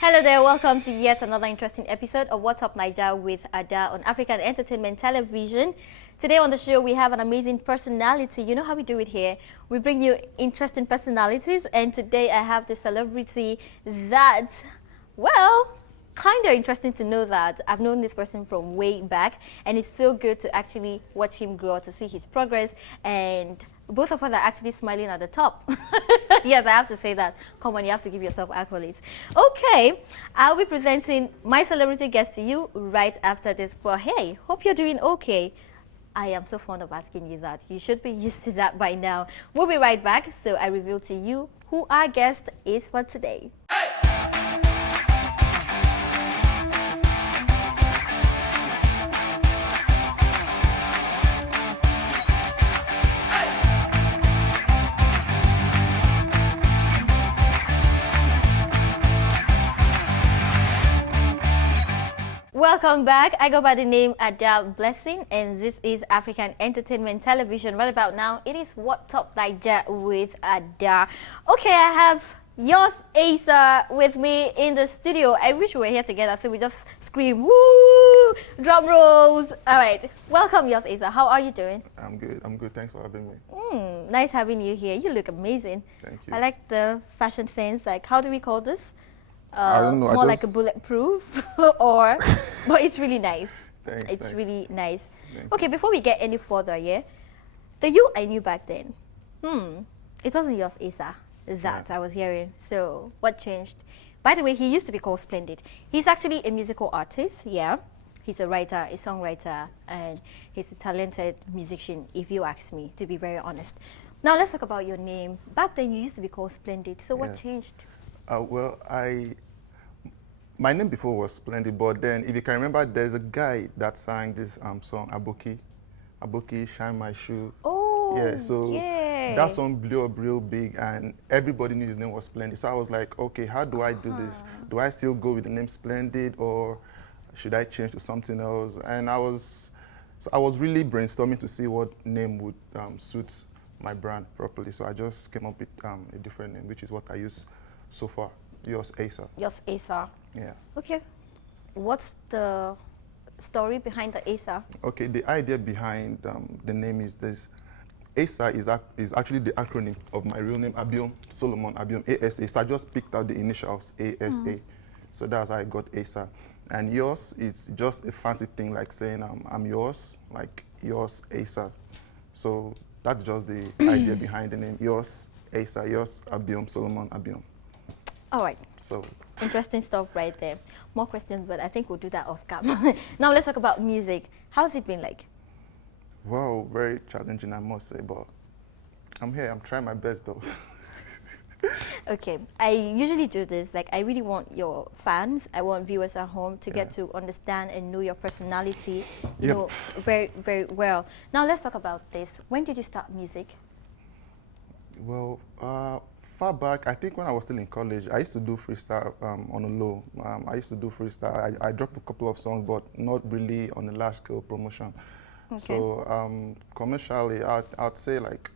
Hello there, welcome to yet another interesting episode of Up Naija with Ada on African Entertainment Television. Today on the show, we have an amazing personality. You know how we do it here. We bring you interesting personalities, and today I have the celebrity that, well, kind of interesting to know that I've known this person from way back, and it's so good to actually watch him grow, to see his progress, and both of us are actually smiling at the top. Yes, I have to say that. Come on, you have to give yourself accolades. Okay, I'll be presenting my celebrity guest to you right after this. But hey, hope you're doing okay. I am so fond of asking you that. You should be used to that by now. We'll be right back, so I reveal to you who our guest is for today. Welcome back. I go by the name Ada Blessing, and this is African Entertainment Television. Right about now, it is Up Naija with Ada. Okay, I have Yours Asa with me in the studio. I wish we were here together, so we just scream, woo, drum rolls. All right, welcome Yours Asa. How are you doing? I'm good. Thanks for having me. Nice having you here. You look amazing. Thank you. I like the fashion sense. Like, how do we call this? I don't know. More like a bulletproof, or, but it's really nice. Thanks. Really nice. Thank Okay, before we get any further, yeah, the you I knew back then, it wasn't Yours Asa that I was hearing. So what changed? By the way, he used to be called Splendid. He's actually a musical artist. Yeah, he's a writer, a songwriter, and he's a talented musician. If you ask me, to be very honest. Now let's talk about your name. Back then, you used to be called Splendid. So what changed? Well, my name before was Splendid, but then if you can remember, there's a guy that sang this song, Aboki, Shine My Shoe. Oh, yeah. So that song blew up real big, and everybody knew his name was Splendid. So I was like, okay, how do I do this? Do I still go with the name Splendid, or should I change to something else? And I was really brainstorming to see what name would suit my brand properly. So I just came up with a different name, which is what I use so far. Yours Asa. Yours Asa. Yeah. Okay. What's the story behind the Asa? Okay, the idea behind the name is this. Asa is actually the acronym of my real name, Abiom Solomon Abiom, ASA. So I just picked out the initials, ASA. So that's how I got Asa. And yours is just a fancy thing, like saying I'm yours, like yours Asa. So that's just the idea behind the name. Yours Asa, yours Abiom Solomon Abiom. All right. So interesting stuff right there. More questions, but I think we'll do that off camera. Now let's talk about music. How's it been like? Well, very challenging, I must say, but I'm here. I'm trying my best, though. Okay, I usually do this. Like, I really want your fans, I want viewers at home to get to understand and know your personality, you know, very, very well. Now let's talk about this. When did you start music? Well, far back, I think when I was still in college, I used to do freestyle on a low. I used to do freestyle. I dropped a couple of songs, but not really on a large-scale promotion. Okay. So commercially, I'd say like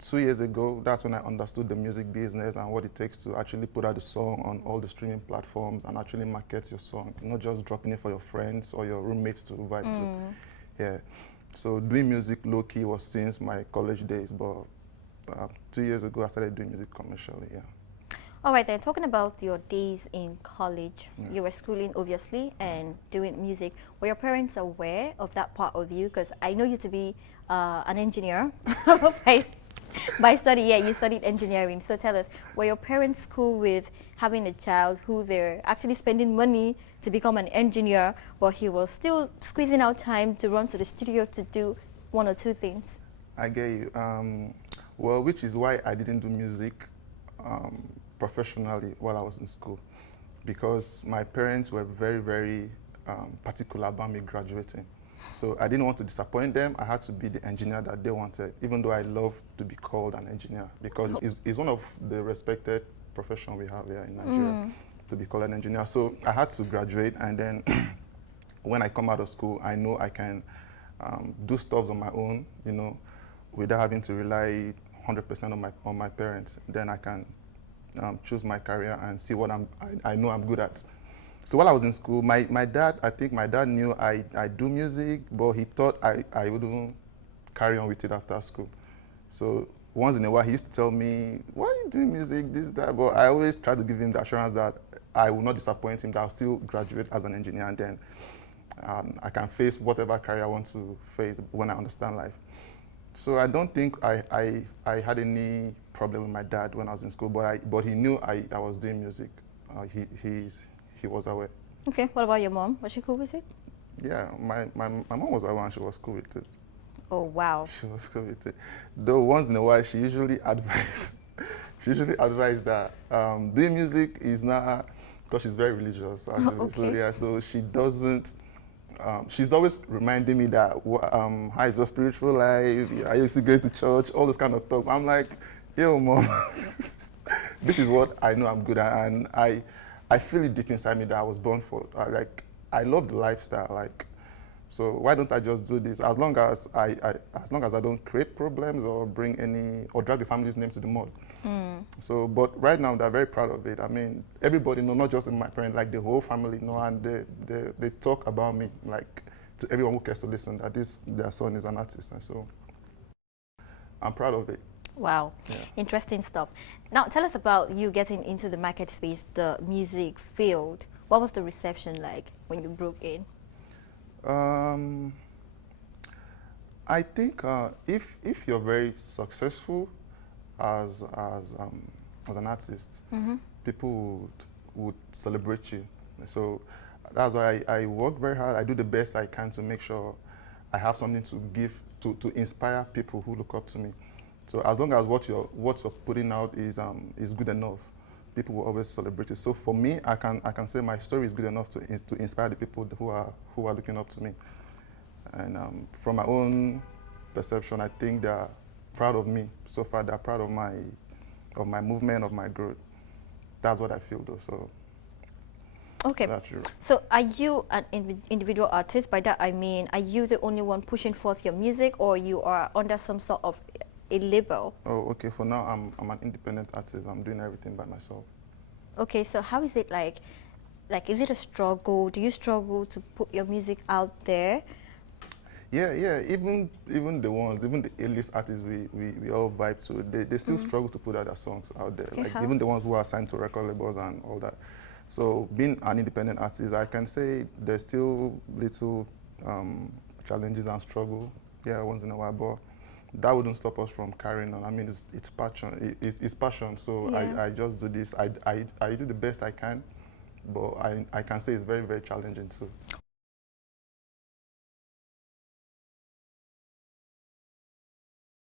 2 years ago, that's when I understood the music business and what it takes to actually put out a song on all the streaming platforms and actually market your song, not just dropping it for your friends or your roommates to vibe to. Yeah. So doing music low-key was since my college days, but 2 years ago, I started doing music commercially, yeah. All right, then, talking about your days in college, you were schooling, obviously, and doing music. Were your parents aware of that part of you? Because I know you to be an engineer by study. Yeah, you studied engineering. So tell us, were your parents cool with having a child who they're actually spending money to become an engineer, but he was still squeezing out time to run to the studio to do one or two things? I get you. Well, which is why I didn't do music professionally while I was in school, because my parents were very, very particular about me graduating. So I didn't want to disappoint them. I had to be the engineer that they wanted, even though I love to be called an engineer, because it's one of the respected profession we have here in Nigeria, to be called an engineer. So I had to graduate, and then when I come out of school, I know I can do stuff on my own, you know, without having to rely 100% on my parents. Then I can choose my career and see what I know I'm good at. So while I was in school, my dad, I think my dad knew I do music, but he thought I wouldn't carry on with it after school. So once in a while, he used to tell me, why are you doing music, this, that? But I always try to give him the assurance that I will not disappoint him, that I'll still graduate as an engineer, and then I can face whatever career I want to face when I understand life. So I don't think I had any problem with my dad when I was in school, but he knew I was doing music. He was aware. Okay, what about your mom? Was she cool with it? Yeah, my mom was aware and she was cool with it. Oh, wow. She was cool with it. Though once in a while, she usually advised that doing music is not, because she's very religious, actually. Okay. So, yeah, so she doesn't, she's always reminding me that, how is your spiritual life? Are you still going to church? All those kind of talk. I'm like, yo, mom, this is what I know I'm good at. And I feel it deep inside me that I was born for. I love the lifestyle. So why don't I just do this? As long as I don't create problems or bring or drag the family's name to the mud. So, but right now they're very proud of it. I mean, everybody know, not just my parents, like the whole family know, and they talk about me, like to everyone who cares to listen, that their son is an artist, and so I'm proud of it. Wow, yeah. Interesting stuff. Now tell us about you getting into the market space, the music field. What was the reception like when you broke in? I think if you're very successful as an artist, people would celebrate you. So that's why I work very hard. I do the best I can to make sure I have something to give to inspire people who look up to me. So as long as what you're putting out is good enough, people will always celebrate it. So for me, I can say my story is good enough to inspire the people who are looking up to me. And from my own perception, I think they're proud of me so far. They're proud of my movement, of my growth. That's what I feel, though. So okay. That's true. So are you an individual artist? By that I mean, are you the only one pushing forth your music, or you are under some sort of a label? Oh, okay. For now, I'm an independent artist. I'm doing everything by myself. Okay, so how is it like? Like, is it a struggle? Do you struggle to put your music out there? Yeah. Even the A-list artists we all vibe to, they still struggle to put out their songs out there. Okay, like how? even the ones who are signed to record labels and all that. So being an independent artist, I can say there's still little challenges and struggle. Yeah, once in a while, but that wouldn't stop us from carrying on. I mean, it's passion. It's passion. So yeah. I just do this. I do the best I can, but I can say it's very, very challenging too.